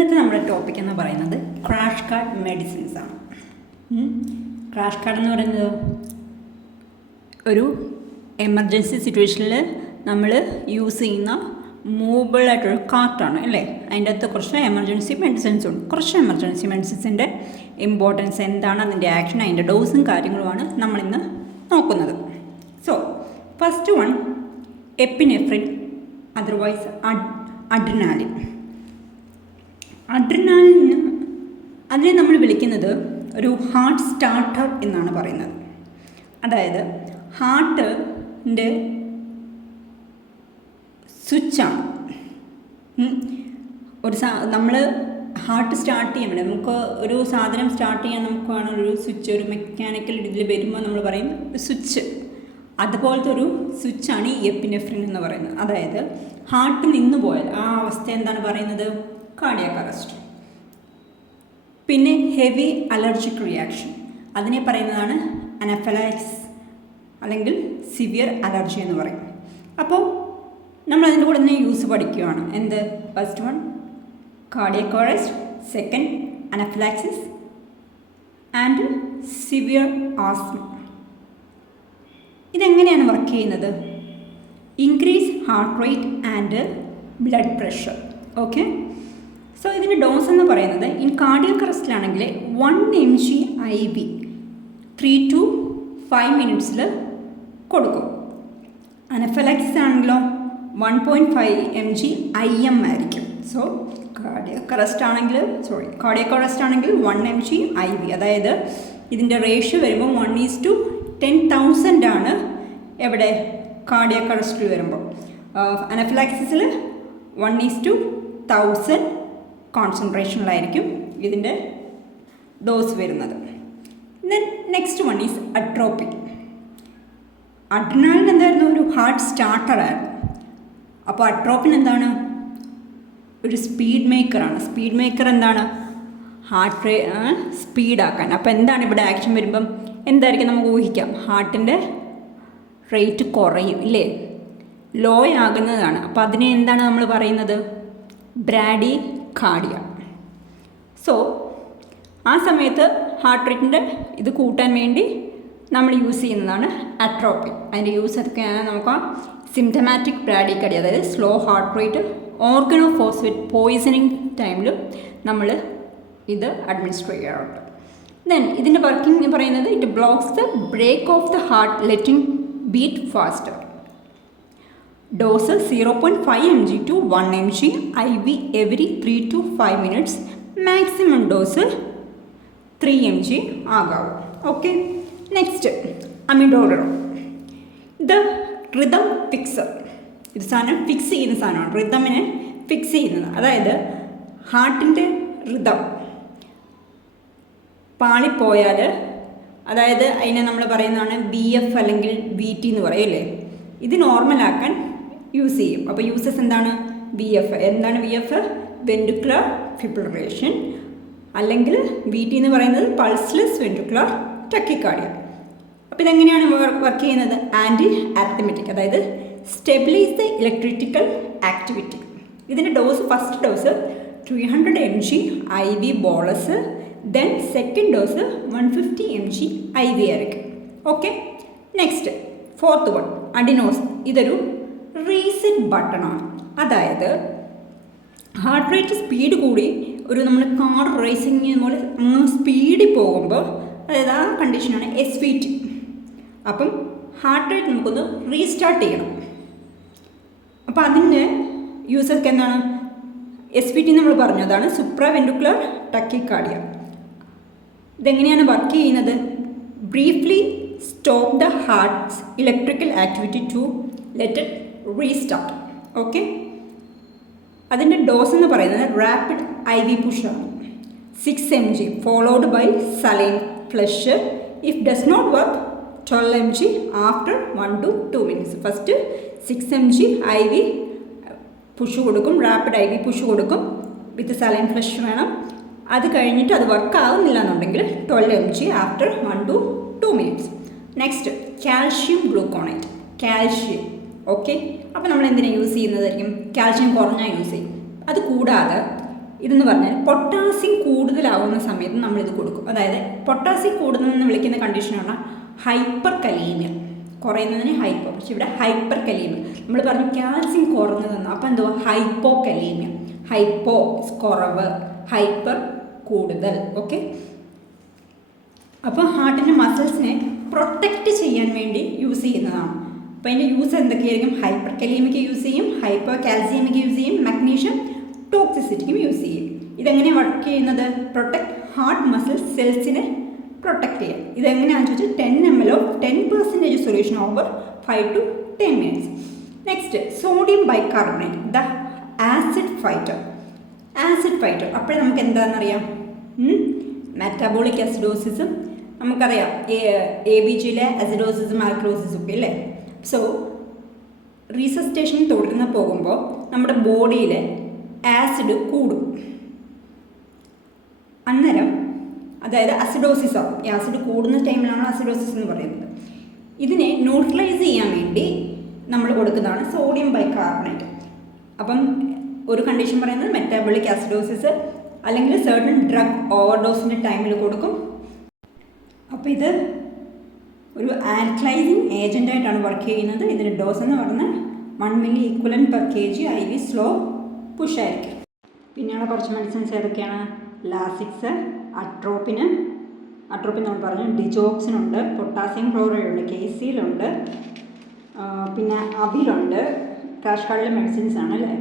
ഇന്നത്തെ നമ്മുടെ ടോപ്പിക് എന്ന് പറയുന്നത് ക്രാഷ് കാർഡ് മെഡിസിൻസ് ആണ്. ക്രാഷ് കാർഡ് എന്ന് പറയുന്നത് ഒരു എമർജൻസി സിറ്റുവേഷനിൽ നമ്മൾ യൂസ് ചെയ്യുന്ന മൂവബിൾ ആയിട്ടൊരു കാർട്ടാണ് അല്ലേ. അതിൻ്റെ അകത്ത് കുറച്ച് എമർജൻസി മെഡിസിൻസ് ഉണ്ട്. കുറച്ച് എമർജൻസി മെഡിസിൻസിൻ്റെ ഇമ്പോർട്ടൻസ് എന്താണ്, അതിൻ്റെ ആക്ഷൻ, അതിൻ്റെ ഡോസും കാര്യങ്ങളുമാണ് നമ്മളിന്ന് നോക്കുന്നത്. So first one epinephrine, otherwise adrenaline. അഡ്രിനാലിന് അതിനെ നമ്മൾ വിളിക്കുന്നത് ഒരു ഹാർട്ട് സ്റ്റാർട്ടർ എന്നാണ് പറയുന്നത്. അതായത് ഹാർട്ടിൻ്റെ സ്വിച്ചാണ്. ഒരു നമ്മൾ ഹാർട്ട് സ്റ്റാർട്ട് ചെയ്യാൻ വേണ്ടി നമുക്ക് ഒരു സാധനം സ്റ്റാർട്ട് ചെയ്യാൻ നമുക്ക് വേണം ഒരു സ്വിച്ച്. ഒരു മെക്കാനിക്കൽ ഇതിൽ വരുമ്പോൾ നമ്മൾ പറയും സ്വിച്ച്. അതുപോലത്തെ ഒരു സ്വിച്ചാണ് ഈ എപ്പിനെഫ്രിൻ എന്ന് പറയുന്നത്. അതായത് ഹാർട്ട് നിന്ന് പോയാൽ ആ അവസ്ഥ എന്താണ് പറയുന്നത്, കാർഡിയാക് അറസ്റ്റ്. പിന്നെ ഹെവി അലർജിക് റിയാക്ഷൻ, അതിനെ പറയുന്നതാണ് അനഫിലാക്സിസ് അല്ലെങ്കിൽ സിവിയർ അലർജി എന്ന് പറയും. അപ്പോൾ നമ്മൾ അതിൻ്റെ കൂടെ തന്നെ യൂസ് പഠിക്കുകയാണ്. എന്ത്, first one cardiac arrest, second anaphylaxis and severe asthma. ഇതെങ്ങനെയാണ് വർക്ക് ചെയ്യുന്നത്? Increase heart rate and blood pressure. Okay, so ഇതിൻ്റെ ഡോസ് എന്ന് പറയുന്നത് ഇൻ കാർഡിയാക് അറസ്റ്റിലാണെങ്കിൽ 1 mg IV 3 to 5 minutes കൊടുക്കും. അനഫിലാക്സിസ് ആണെങ്കിലോ 1.5 mg IM ആയിരിക്കും. സോ കാർഡിയാക് അറസ്റ്റ് ആണെങ്കിൽ 1 mg IV. അതായത് ഇതിൻ്റെ റേഷ്യോ വരുമ്പോൾ 1:10,000 ആണ് എവിടെ, കാർഡിയാക് അറസ്റ്റിൽ വരുമ്പോൾ. അനഫിലാക്സിസിൽ 1:1000 കോൺസെൻട്രേഷനിലായിരിക്കും ഇതിൻ്റെ ഡോസ് വരുന്നത്. Then next one is atropine. Adrenaline എന്തായിരുന്നു, ഒരു ഹാർട്ട് സ്റ്റാർട്ടറായിരുന്നു. അപ്പോൾ അട്രോപ്പിൻ എന്താണ്, ഒരു സ്പീഡ് മേക്കറാണ്. സ്പീഡ് മേക്കർ എന്താണ്, ഹാർട്ട് സ്പീഡാക്കാൻ. അപ്പോൾ എന്താണ് ഇവിടെ ആക്ഷൻ വരുമ്പം എന്തായിരിക്കും നമുക്ക് ഊഹിക്കാം, ഹാർട്ടിൻ്റെ റേറ്റ് കുറയും ഇല്ലേ, ലോ ആകുന്നതാണ്. അപ്പോൾ അതിനെ എന്താണ് നമ്മൾ പറയുന്നത്, ബ്രാഡി കാർഡിയ. സോ ആ സമയത്ത് ഹാർട്ട് റേറ്റിൻ്റെ ഇത് കൂട്ടാൻ വേണ്ടി നമ്മൾ യൂസ് ചെയ്യുന്നതാണ് അട്രോപ്പിൻ. അതിൻ്റെ യൂസ് ഒക്കെയാണ് നമുക്ക് സിംറ്റമാറ്റിക് ബ്രാഡികാർഡിയ, അതായത് slow heart rate, organophosphate poisoning ടൈമിൽ നമ്മൾ ഇത് അഡ്മിനിസ്റ്റർ ചെയ്യാറുണ്ട്. ദെൻ ഇതിൻ്റെ വർക്കിംഗ് പറയുന്നത് it blocks the brake of the heart letting beat faster. Dose 0.5 mg to 1 mg IV every 3 to 5 minutes. Maximum dose 3 mg ആകാവും. Okay, next amiodarone. ഇത് rhythm fixer. ഇത് സാധനം ഫിക്സ് ചെയ്യുന്ന സാധനമാണ്, റിതമിനെ ഫിക്സ് ചെയ്യുന്നത്. അതായത് ഹാർട്ടിൻ്റെ റിതം പാളിപ്പോയാൽ, അതായത് അതിനെ നമ്മൾ പറയുന്നതാണ് VF അല്ലെങ്കിൽ VT എന്ന് പറയല്ലേ, ഇത് നോർമലാക്കാൻ യൂസ് ചെയ്യും. അപ്പോൾ യൂസസ് എന്താണ്, VF. എന്താണ് VF? വെൻട്രിക്കുലർ ഫിബ്രിലേഷൻ, അല്ലെങ്കിൽ VT എന്ന് പറയുന്നത് പൾസ്ലെസ് വെൻട്രിക്കുലർ ടക്കിക്കാർഡിയ. അപ്പോൾ ഇതെങ്ങനെയാണ് വർക്ക് ചെയ്യുന്നത്, ആൻറ്റി ആർത്തമെറ്റിക്, അതായത് സ്റ്റെബിലൈസ് ദ ഇലക്ട്രിക്കൽ ആക്ടിവിറ്റി. ഇതിൻ്റെ dose, first dose 300 mg IV bolus, then second dose 150 mg IV ആയിരിക്കും. Okay, next fourth one adenosine. ഇതൊരു റീസെറ്റ് ബട്ടണാണ്. അതായത് ഹാർട്ട് റേറ്റ് സ്പീഡ് കൂടി ഒരു നമ്മൾ കാർ റേസിങ് പോലെ അങ്ങ് സ്പീഡിൽ പോകുമ്പോൾ, അതായത് ആ കണ്ടീഷനാണ് SVT. അപ്പം ഹാർട്ട് റേറ്റ് നമുക്കൊന്ന് റീസ്റ്റാർട്ട് ചെയ്യണം. അപ്പോൾ അതിൻ്റെ യൂസൊക്കെ എന്താണ്, SVT നമ്മൾ പറഞ്ഞു, അതാണ് സുപ്രാ വെൻട്രിക്കുലർ ടക്കിക്കാർഡിയ. ഇതെങ്ങനെയാണ് വർക്ക് ചെയ്യുന്നത്, briefly stop the heart's electrical activity to let it restart. Okay, അതിൻ്റെ ഡോസ് എന്ന് പറയുന്നത് റാപ്പിഡ് IV പുഷാണ്, 6 mg followed by saline flush. If does not work 12 mg after 1 to 2 minutes. First 6 mg IV push കൊടുക്കും, rapid IV push കൊടുക്കും, with saline flush വേണം. അത് കഴിഞ്ഞിട്ട് അത് വർക്ക് ആകുന്നില്ല എന്നുണ്ടെങ്കിൽ 12 mg after 1 to 2 minutes. Next calcium gluconate, calcium. Okay, അപ്പോൾ നമ്മൾ എന്തിനാണ് യൂസ് ചെയ്യുന്നതായിരിക്കും, കാൽഷ്യം കുറഞ്ഞാൽ യൂസ് ചെയ്യും. അത് കൂടാതെ ഇതെന്ന് പറഞ്ഞാൽ പൊട്ടാസ്യം കൂടുതലാവുന്ന സമയത്ത് നമ്മളിത് കൊടുക്കും. അതായത് പൊട്ടാസ്യം കൂടുതലെന്ന് വിളിക്കുന്ന കണ്ടീഷനാണ് ഹൈപ്പർ കലീമിയ. കുറയുന്നതിന് ഹൈപ്പോ, പക്ഷെ ഇവിടെ ഹൈപ്പർ കലീമിയ. നമ്മൾ പറഞ്ഞു കാൽസ്യം കുറഞ്ഞതെന്ന്, അപ്പോൾ എന്തുവാ ഹൈപ്പോ കലീമിയ. ഹൈപ്പോ കുറവ്, ഹൈപ്പർ കൂടുതൽ. ഓക്കെ, അപ്പോൾ ഹാർട്ടിൻ്റെ മസിൽസിനെ പ്രൊട്ടക്റ്റ് ചെയ്യാൻ വേണ്ടി യൂസ് ചെയ്യുന്നതാണ്. അപ്പോൾ അതിൻ്റെ യൂസ് എന്തൊക്കെയായിരിക്കും? ഹൈപ്പർ കലീമിക്ക് യൂസ് ചെയ്യും, ഹൈപ്പർ കാൽസ്യമിക്ക് യൂസ് ചെയ്യും, മഗ്നീഷ്യം ടോക്സിസിറ്റിക്കും യൂസ് ചെയ്യും. ഇതെങ്ങനെയാണ് വർക്ക് ചെയ്യുന്നത്? പ്രൊട്ടക്ട് ഹാർട്ട് മസിൽ സെൽസിനെ പ്രൊട്ടക്റ്റ് ചെയ്യാം. ഇതെങ്ങനെയാണെന്ന് ചോദിച്ചാൽ 10 ml of 10% solution over 5 to 10 minutes. Next sodium bicarbonate, the acid fighter. Acid fighter അപ്പോഴേ നമുക്ക് എന്താണെന്നറിയാം, മെറ്റാബോളിക് അസിഡോസിസും നമുക്കറിയാം, ABGയിലെ അസിഡോസിസും ആൽക്കലോസിസും ഒക്കെ അല്ലേ. സോ റീസസ്റ്റേഷൻ തുടർന്ന് പോകുമ്പോൾ നമ്മുടെ ബോഡിയിൽ ആസിഡ് കൂടും. അന്നേരം അതായത് അസിഡോസിസ് ആവും. ഈ ആസിഡ് കൂടുന്ന ടൈമിലാണ് അസിഡോസിസ് എന്ന് പറയുന്നത്. ഇതിനെ ന്യൂട്രലൈസ് ചെയ്യാൻ വേണ്ടി നമ്മൾ കൊടുക്കുന്നതാണ് സോഡിയം ബൈകാർബണേറ്റ്. അപ്പം ഒരു കണ്ടീഷൻ പറയുന്നത് മെറ്റാബോളിക് ആസിഡോസിസ് അല്ലെങ്കിൽ സർട്ടൺ ഡ്രഗ് ഓവർഡോസിൻ്റെ ടൈമിൽ കൊടുക്കും. അപ്പോൾ ഇത് ഒരു ആൽക്കലൈസിങ് ഏജൻ്റായിട്ടാണ് വർക്ക് ചെയ്യുന്നത്. ഇതിൻ്റെ ഡോസ് എന്ന് പറഞ്ഞാൽ 1 milli equivalent per kg IV slow പുഷായിരിക്കും. പിന്നെയുള്ള കുറച്ച് മെഡിസിൻസ് ഏതൊക്കെയാണ്? ലാസിക്സ്, അട്രോപ്പിൻ നമ്മൾ പറഞ്ഞു, ഡിജോക്സിനുണ്ട്, പൊട്ടാസ്യം ക്ലോറൈഡ് ഉണ്ട്, KCL-ഉണ്ട്, പിന്നെ അബിലുണ്ട്. ക്രാഷ് കാർഡിലെ മെഡിസിൻസ് ആണ് അല്ലേ.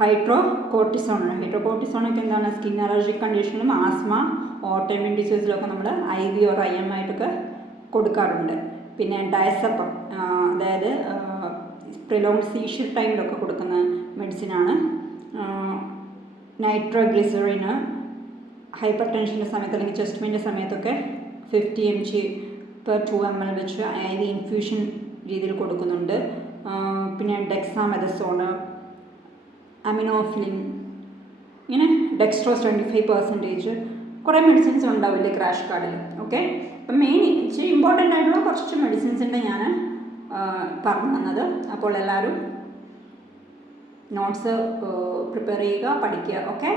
ഹൈഡ്രോകോർട്ടിസോൺ ഉണ്ട്. ഹൈഡ്രോകോർട്ടിസോണൊക്കെ എന്താണ്? സ്കിൻ അലർജിക് കണ്ടീഷനിലും ആസ്മ, ഓട്ടോഇമ്യൂൺ ഡിസീസിലൊക്കെ നമ്മൾ IV or IM ആയിട്ടൊക്കെ കൊടുക്കാറുണ്ട്. പിന്നെ ഡയസപ്പം, അതായത് പ്രിലോങ് സീഷ്യർ ടൈമിലൊക്കെ കൊടുക്കുന്ന മെഡിസിനാണ്. നൈട്രോഗ്ലിസറിന് ഹൈപ്പർ ടെൻഷൻ്റെ സമയത്ത് അല്ലെങ്കിൽ ചെസ്റ്റ് പെയിൻ്റെ സമയത്തൊക്കെ 50 mg per 2 ml വെച്ച് IV ഇൻഫ്യൂഷൻ രീതിയിൽ കൊടുക്കുന്നുണ്ട്. പിന്നെ ഡെക്സാമെഥസോൺ, അമിനോഫിലിൻ, ഇങ്ങനെ ഡെക്സ്ട്രോസ് 25% കുറേ മെഡിസിൻസ് ഉണ്ടാവില്ലേ ക്രാഷ് കാർഡിൽ. ഓക്കെ, അപ്പം മെയിൻ ഇച്ചിരി ഇമ്പോർട്ടൻ്റ് ആയിട്ടുള്ള കുറച്ച് മെഡിസിൻസിൻ്റെ ഞാൻ പറഞ്ഞു തന്നത്. അപ്പോൾ എല്ലാവരും നോട്ട്സ് പ്രിപ്പയർ ചെയ്യുക, പഠിക്കുക. ഓക്കെ.